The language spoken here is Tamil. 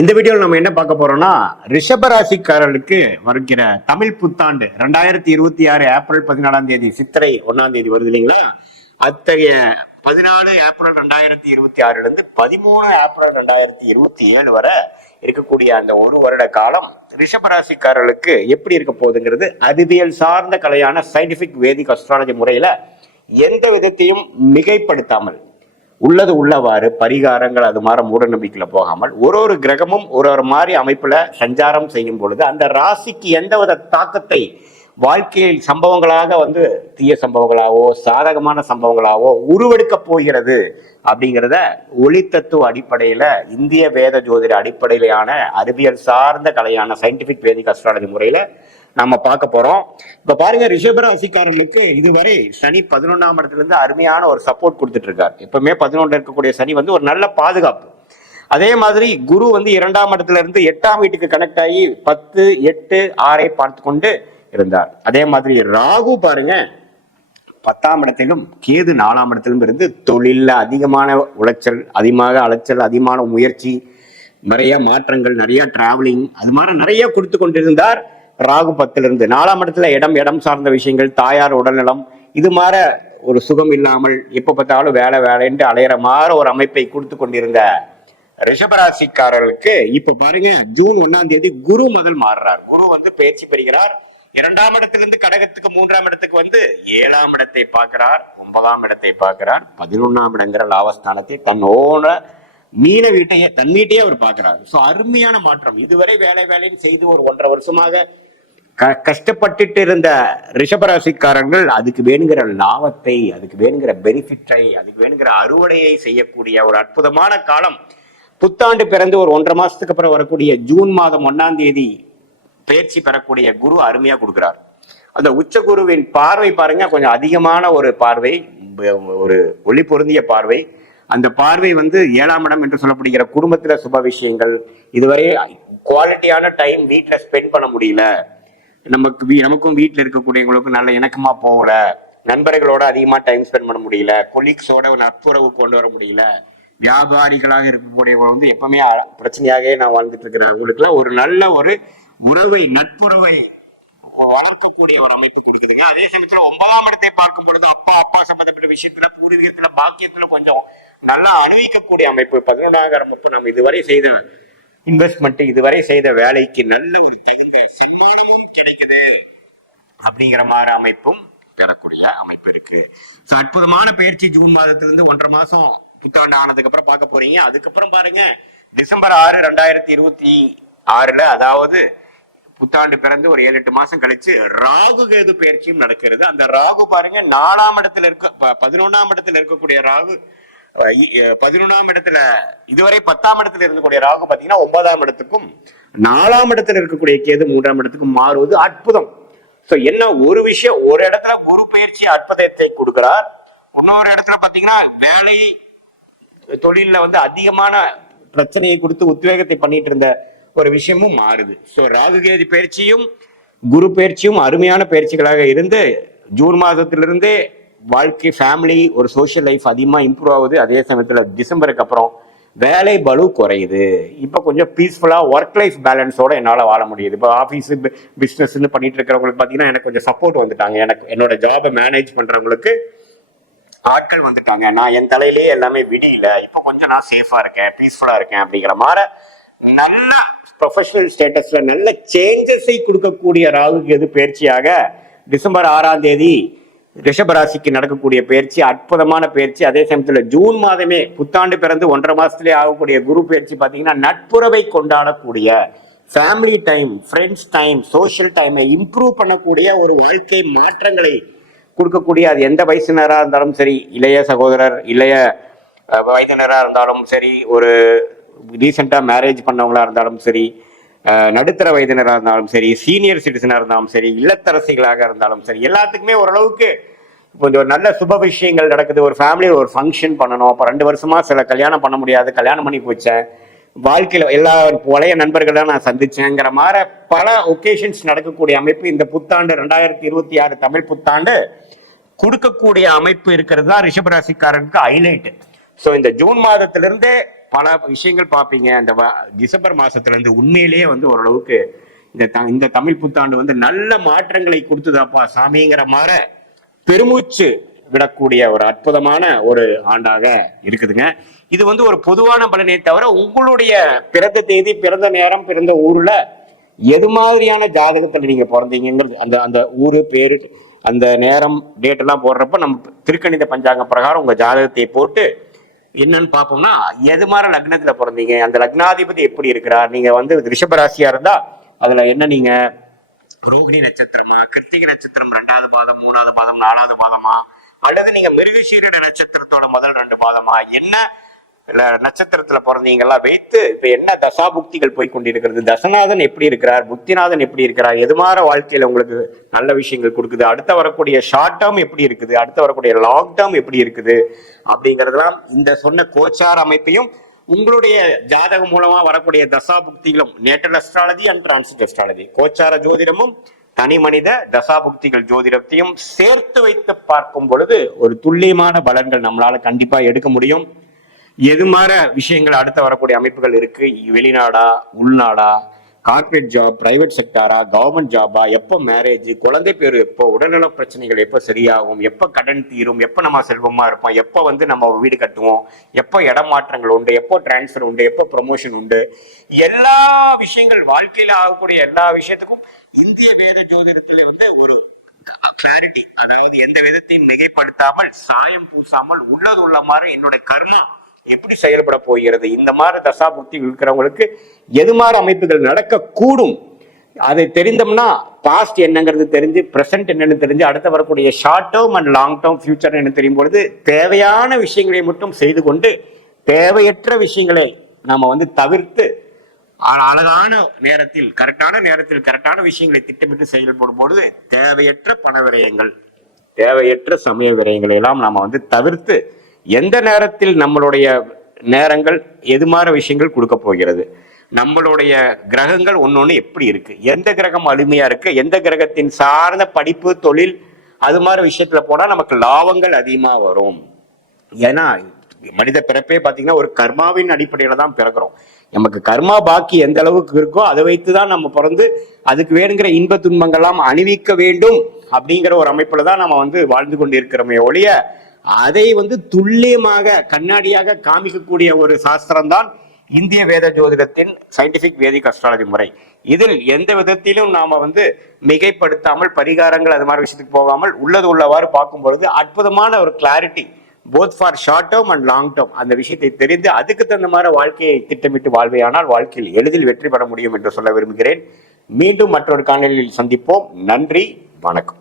இந்த வீடியோவில் நம்ம என்ன பார்க்க போறோம்னா ரிஷபராசிக்காரர்களுக்கு வருகிற தமிழ் புத்தாண்டு 2026 ஏப்ரல் 14 சித்திரை 1 வருது இல்லைங்களா. அத்தகைய 14 ஏப்ரல் 2026 இருந்து 13 ஏப்ரல் 2027 வரை இருக்கக்கூடிய அந்த ஒரு வருட காலம் ரிஷபராசிக்காரர்களுக்கு எப்படி இருக்க போகுதுங்கிறது அறிவியல் சார்ந்த கலையான சயின்டிபிக் வேதிக் அஸ்ட்ராலஜி முறையில எந்த விதத்தையும் மிகைப்படுத்தாமல் உள்ளது உள்ளவாறு பரிகாரங்கள் அது மாதிரி மூட நம்பிக்கையில போகாமல் ஒரு கிரகமும் ஒரு மாதிரி அமைப்புல சஞ்சாரம் செய்யும் பொழுது அந்த ராசிக்கு எந்தவித தாக்கத்தை வாழ்க்கையில் சம்பவங்களாக தீய சம்பவங்களாவோ சாதகமான சம்பவங்களாவோ உருவெடுக்க போகிறது அப்படிங்கிறத ஒளி தத்துவ அடிப்படையில இந்திய வேத ஜோதிட அடிப்படையிலான அறிவியல் சார்ந்த கலையான சயின்டிபிக் வேதிக் அஸ்ட்ராலஜி முறையில நம்ம பார்க்க போறோம். இப்ப பாருங்க, ரிஷபராசிக்காரர்களுக்கு இதுவரை சனி 11ஆம் இடத்துல இருந்து அருமையான ஒரு சப்போர்ட் கொடுத்துட்டு இருக்காரு. எப்பவுமே 11 இருக்கக்கூடிய சனி ஒரு நல்ல பாதுகாப்பு. அதே மாதிரி குரு 2ஆம் இடத்துல இருந்து 8ஆம் வீட்டுக்கு கனெக்ட் ஆகி 10, 8, 6 பார்த்து கொண்டு இருந்தார். அதே மாதிரி ராகு பாருங்க 10ஆம் இடத்திலும் கேது 4ஆம் இடத்திலும் இருந்து தொழில அதிகமான உளைச்சல், அதிகமாக அலைச்சல், அதிகமான முயற்சி, நிறைய மாற்றங்கள், நிறைய டிராவலிங் அது மாதிரி நிறைய கொடுத்து கொண்டிருந்தார். ராகு 10ல இருந்து 4ஆம் இடத்துல இடம் சார்ந்த விஷயங்கள், தாயார் உடல்நலம், இது மாதிரி ஒரு சுகம் இல்லாமல் எப்ப பார்த்தாலும் வேலைன்ட்டு அலையிற மாதிரி ஒரு அமைப்பை கொடுத்து கொண்டிருந்த ரிஷபராசிக்காரர்களுக்கு இப்ப பாருங்க, ஜூன் 1 குரு முதல் மாறுறார். குரு பயிற்சி பெறுகிறார். 2ஆம் இடத்திலிருந்து கடகத்துக்கு 3ஆம் இடத்துக்கு 7ஆம் இடத்தை பார்க்கிறார், 9ஆம் இடத்தை பார்க்கிறார், 11ஆம் இடங்கிற லாபஸ்தானத்தை தன்னோட மீன வீட்டையே தன் வீட்டையே அவர் பார்க்கிறார். சோ அருமையான மாற்றம். இதுவரை வேலைன்னு செய்து ஒரு 1.5 வருஷமாக கஷ்டப்பட்டுட்டு இருந்த ரிஷபராசிக்காரர்கள் அதுக்கு வேணுங்கிற லாபத்தை, அதுக்கு வேணுங்கிற பெனிஃபிட்டை, அதுக்கு வேணுங்கிற அறுவடையை செய்யக்கூடிய ஒரு அற்புதமான காலம். புத்தாண்டு பிறந்து ஒரு 1.5 மாசத்துக்கு அப்புறம் வரக்கூடிய ஜூன் மாதம் 1 பயிற்சி பெறக்கூடிய குரு அருமையா கொடுக்கிறார். அந்த உச்ச குருவின் பார்வை பாருங்க, கொஞ்சம் அதிகமான ஒரு பார்வை, ஒரு ஒளி பொருந்திய பார்வை. அந்த பார்வை 7ஆம் இடம் என்று சொல்லப்படுகிற குடும்பத்துல சுப விஷயங்கள், இதுவரை குவாலிட்டியான டைம் வீட்டுல ஸ்பெண்ட் பண்ண முடியல, நமக்கும் வீட்டுல இருக்கக்கூடியவங்களுக்கும் நல்ல இணக்கமா போகல, நண்பர்களோட அதிகமா டைம் ஸ்பெண்ட் பண்ண முடியல, கொலீக்ஸோட ஒரு நட்புறவு கொண்டு வர முடியல, வியாபாரிகளாக இருக்கக்கூடியவங்க எப்பவுமே பிரச்சனையாகவே நான் வாழ்ந்துட்டு இருக்கிறேன். அவங்களுக்கு எல்லாம் ஒரு நல்ல ஒரு உறவை, நட்புறவை வளர்க்கக்கூடிய ஒரு அமைப்பு கொடுக்குதுங்க. அதே சமயத்துல 9ஆம் இடத்தை பார்க்கும் பொழுது அப்பா சம்பந்தப்பட்ட விஷயத்துல, பூர்வீகத்துல, பாக்கியத்துல கொஞ்சம் நல்லா அனுபவிக்கக்கூடிய அமைப்பு. 11ஆம் அமைப்பு நம்ம இதுவரை செய்த இன்வெஸ்ட்மெண்ட், இதுவரை செய்த வேலைக்கு நல்ல ஒரு தகுந்த சன்மானமும் கிடைக்குது அப்படிங்கிற மாதிரி அமைப்பும் பெறக்கூடிய அமைப்பு இருக்கு. அற்புதமான பயிற்சி ஜூன் மாதத்திலிருந்து 1.5 மாசம் புத்தாண்டு ஆனதுக்கு அப்புறம் பார்க்க போறீங்க. அதுக்கப்புறம் பாருங்க, டிசம்பர் 6, 2026 அதாவது புத்தாண்டு பிறந்து ஒரு 7-8 மாசம் கழிச்சு ராகு கேது பயிற்சியும் நடக்கிறது. அந்த ராகு பாருங்க 4ஆம் இடத்துல இருக்க, 11ஆம் இடத்துல இருக்கக்கூடிய ராகு 11ஆம் இடத்துல, இதுவரை 10ஆம் இடத்துல இருக்கக்கூடிய ராகு பாத்தீங்கன்னா 9ஆம் இடத்துக்கும், 4ஆம் இடத்துல இருக்கக்கூடிய கேது 3ஆம் இடத்துக்கும் மாறுவது அற்புதம். சோ என்ன ஒரு விஷயம், ஒரு இடத்துல குரு பயிற்சி அற்புதத்தை கொடுக்கிறார், இன்னொரு இடத்துல பாத்தீங்கன்னா வேலை தொழில அதிகமான பிரச்சனையை கொடுத்து உத்வேகத்தை பண்ணிட்டு இருந்த ஒரு விஷயமும் மாறுது. சோ ராகுகேது பயிற்சியும் குரு பயிற்சியும் அருமையான பயிற்சிகளாக இருந்து ஜூன் மாதத்திலிருந்தே வாழ்க்கை, ஃபேமிலி, ஒரு சோசியல் லைஃப் அதிகமா இம்ப்ரூவ் ஆகுது. அதே சமயத்துல டிசம்பருக்கு அப்புறம் வேலை பளு குறையுது. இப்ப கொஞ்சம் பீஸ்ஃபுல்லா ஒர்க் லைஃப் பேலன்ஸோட என்னால வாழ முடியுது. இப்போ ஆஃபீஸ் பிசினஸ் பண்ணிட்டு இருக்கிறவங்களுக்கு பாத்தீங்கன்னா எனக்கு கொஞ்சம் சப்போர்ட் வந்துட்டாங்க. எனக்கு என்னோட ஜாபை மேனேஜ் பண்றவங்களுக்கு ஆட்கள் வந்துட்டாங்க. நான் என் தலையிலேயே எல்லாமே விடியல, இப்போ கொஞ்சம் நான் சேஃபா இருக்கேன், பீஸ்ஃபுல்லா இருக்கேன் அப்படிங்கிற மாதிரி நல்ல ப்ரொஃபஷனல் ஸ்டேட்டஸ்ல நல்ல சேஞ்சஸை கொடுக்கக்கூடிய ராகு கேது பயிற்சியாக டிசம்பர் 6 ரிஷபராசிக்கு நடக்கக்கூடிய பயிற்சி அற்புதமான பயிற்சி. அதே சமயத்துல ஜூன் மாதமே புத்தாண்டு பிறந்து 1.5 மாசத்திலே ஆகக்கூடிய குரு பயிற்சி பாத்தீங்கன்னா நட்புறவை கொண்டாடக்கூடிய, family time, friends time, social டைமை இம்ப்ரூவ் பண்ணக்கூடிய ஒரு வாழ்க்கை மாற்றங்களை கொடுக்கக்கூடிய, அது எந்த வயசினராக இருந்தாலும் சரி, இளைய சகோதரர், இளைய வயதினராக இருந்தாலும் சரி, ஒரு ரீசெண்டா மேரேஜ் பண்ணவங்களா இருந்தாலும் சரி, நடுத்தர வயதினராக இருந்தாலும் சரி, சீனியர் சிட்டிசனா இருந்தாலும் சரி, இல்லத்தரசிகளாக இருந்தாலும் சரி, எல்லாத்துக்குமே ஓரளவுக்கு கொஞ்சம் நல்ல சுப விஷயங்கள் நடக்குது. ஒரு ஃபேமிலியில் ஒரு ஃபங்க்ஷன் பண்ணணும். அப்போ 2 வருஷமா சில கல்யாணம் பண்ண முடியாது, கல்யாணம் பண்ணி போச்சேன், வாழ்க்கையில எல்லா பழைய நண்பர்களை நான் சந்திச்சேங்கிற மாதிரி பல ஒகேஷன்ஸ் நடக்கக்கூடிய அமைப்பு இந்த புத்தாண்டு 2026 தமிழ் புத்தாண்டு கொடுக்கக்கூடிய அமைப்பு இருக்கிறது தான் ரிஷபராசிக்காரனுக்கு ஹைலைட். ஸோ இந்த ஜூன் மாதத்திலிருந்து பல விஷயங்கள் பார்ப்பீங்க. அந்த டிசம்பர் மாசத்துல இருந்து உண்மையிலேயே வந்து ஓரளவுக்கு இந்த தமிழ் புத்தாண்டு வந்து நல்ல மாற்றங்களை கொடுத்துதாப்பா சாமிங்கிற மாதிரி பெருமூச்சு விடக்கூடிய ஒரு அற்புதமான ஒரு ஆண்டாக இருக்குதுங்க. இது வந்து ஒரு பொதுவான பலனே தவிர உங்களுடைய பிறந்த தேதி, பிறந்த நேரம், பிறந்த ஊர்ல எது மாதிரியான ஜாதகத்துல நீங்க பிறந்தீங்கிறது, அந்த அந்த ஊரு பேரு, அந்த நேரம், டேட் எல்லாம் போடுறப்ப நம்ம திருக்கணித பஞ்சாங்க பிரகாரம் உங்க ஜாதகத்தை போட்டு என்னன்னு பார்ப்போம்னா, எது மாதிரி லக்னத்துல பிறந்தீங்க, அந்த லக்னாதிபதி எப்படி இருக்கிறார், நீங்க வந்து ரிஷபராசியா இருந்தா அதுல என்ன நீங்க ரோகிணி நட்சத்திரமா, கிருத்திகை நட்சத்திரம் 2வது பாதம், 3வது பாதம், 4வது பாதமா, அல்லது நீங்க மிருகசீரட நட்சத்திரத்தோட முதல் 2 பாதமா, என்ன நட்சத்திரத்துல பிறந்தீங்களா வைத்து இப்ப என்ன தசாபுக்திகள் போய் கொண்டிருக்கிறது, தசநாதன் எப்படி இருக்கிறார், புத்திநாதன் எப்படி இருக்கிறார், எது மாதிரி வாழ்க்கையில உங்களுக்கு நல்ல விஷயங்கள் கொடுக்குது, அடுத்த வரக்கூடிய ஷார்ட் டேர்ம் எப்படி இருக்குது, அடுத்த வரக்கூடிய லாங் டேர்ம் எப்படி இருக்குது அப்படிங்கறதெல்லாம் இந்த சொன்ன கோச்சார அமைப்பையும் உங்களுடைய ஜாதகம் மூலமா வரக்கூடிய தசாபுக்திகளும், natal astrology and transit astrology, கோச்சார ஜோதிடமும் தனி மனித தசாபுக்திகள் ஜோதிடத்தையும் சேர்த்து வைத்து பார்க்கும் பொழுது ஒரு துல்லியமான பலன்கள் நம்மளால கண்டிப்பா எடுக்க முடியும். எது மாதிரி விஷயங்கள் அடுத்த வரக்கூடிய அமைப்புகள் இருக்கு, வெளிநாடா, உள்நாடா, கார்பரேட் ஜாப், பிரைவேட் செக்டாரா, கவர்மெண்ட் ஜாபா, எப்போ மேரேஜ், குழந்தை பேரு எப்போ, உடல்நல பிரச்சனைகள் எப்போ சரியாகும், எப்போ கடன் தீரும், எப்போ நம்ம செல்வமா இருப்போம், எப்போ வந்து நம்ம வீடு கட்டுவோம், எப்போ இடமாற்றங்கள் உண்டு, எப்போ டிரான்ஸ்பர் உண்டு, எப்போ ப்ரொமோஷன் உண்டு, எல்லா விஷயங்கள் வாழ்க்கையில ஆகக்கூடிய எல்லா விஷயத்துக்கும் இந்திய வேத ஜோதிடத்திலே வந்து ஒரு கிளாரிட்டி, அதாவது எந்த விதத்தையும் மிகைப்படுத்தாமல், சாயம் பூசாமல், உள்ளது உள்ள மாதிரி என்னுடைய கர்மா எப்படி செயல்பட போகிறது, இந்த மாதிரி தசா புத்தி இருக்கிறவங்களுக்கு எது மாதிரி அமைப்புகள் நடக்க கூடும், அதை தெரிந்தோம்னா பாஸ்ட் என்னங்கிறது தெரிஞ்சு, பிரசன்ட் என்னன்னு தெரிஞ்சு, அடுத்த வரக்கூடிய short term and long term future என்ன தெரியும் பொழுது தேவையான விஷயங்களை மட்டும் செய்து கொண்டு தேவையற்ற விஷயங்களை நாம வந்து தவிர்த்து அழகான நேரத்தில் கரெக்டான விஷயங்களை திட்டமிட்டு செயல்படும் பொழுது தேவையற்ற பண விரயங்கள், தேவையற்ற சமய விரயங்களை எல்லாம் நாம வந்து தவிர்த்து எந்த நேரத்தில் நம்மளுடைய நேரங்கள் எது மாதிரி விஷயங்கள் கொடுக்க போகிறது, நம்மளுடைய கிரகங்கள் ஒன்னொன்னு எப்படி இருக்கு, எந்த கிரகம் அருமையா இருக்கு, எந்த கிரகத்தின் சார்ந்த படிப்பு, தொழில், அது மாதிரி விஷயத்துல போனா நமக்கு லாபங்கள் அதிகமா வரும். ஏன்னா மனித பிறப்பே பாத்தீங்கன்னா ஒரு கர்மாவின் அடிப்படையில தான் பிறக்கிறோம். நமக்கு கர்மா பாக்கி எந்த அளவுக்கு இருக்கோ அதை வைத்துதான் நம்ம பிறந்து அதுக்கு வேணுங்கிற இன்ப துன்பங்கள்லாம் அணிவிக்க வேண்டும் அப்படிங்கிற ஒரு அமைப்புல தான் நம்ம வந்து வாழ்ந்து கொண்டு இருக்கிறோமே ஒழிய அதை வந்து துல்லியமாக கண்ணாடியாக காமிக்கக்கூடிய ஒரு சாஸ்திரம் தான் இந்திய வேத ஜோதிடத்தின் சயின்டிபிக் வேதிக் அஸ்ட்ராலஜி முறை. இதில் எந்த விதத்திலும் நாம வந்து மிகைப்படுத்தாமல், பரிகாரங்கள் அது மாதிரி விஷயத்துக்கு போகாமல் உள்ளது உள்ளவாறு பார்க்கும் பொழுது அற்புதமான ஒரு clarity, both for short term and long term, அந்த விஷயத்தை தெரிந்து அதுக்கு தகுந்த மாதிரி வாழ்க்கையை திட்டமிட்டு வாழ்வையானால் வாழ்க்கையில் எளிதில் வெற்றி பெற முடியும் என்று சொல்ல விரும்புகிறேன். மீண்டும் மற்றொரு காணொலியில் சந்திப்போம். நன்றி, வணக்கம்.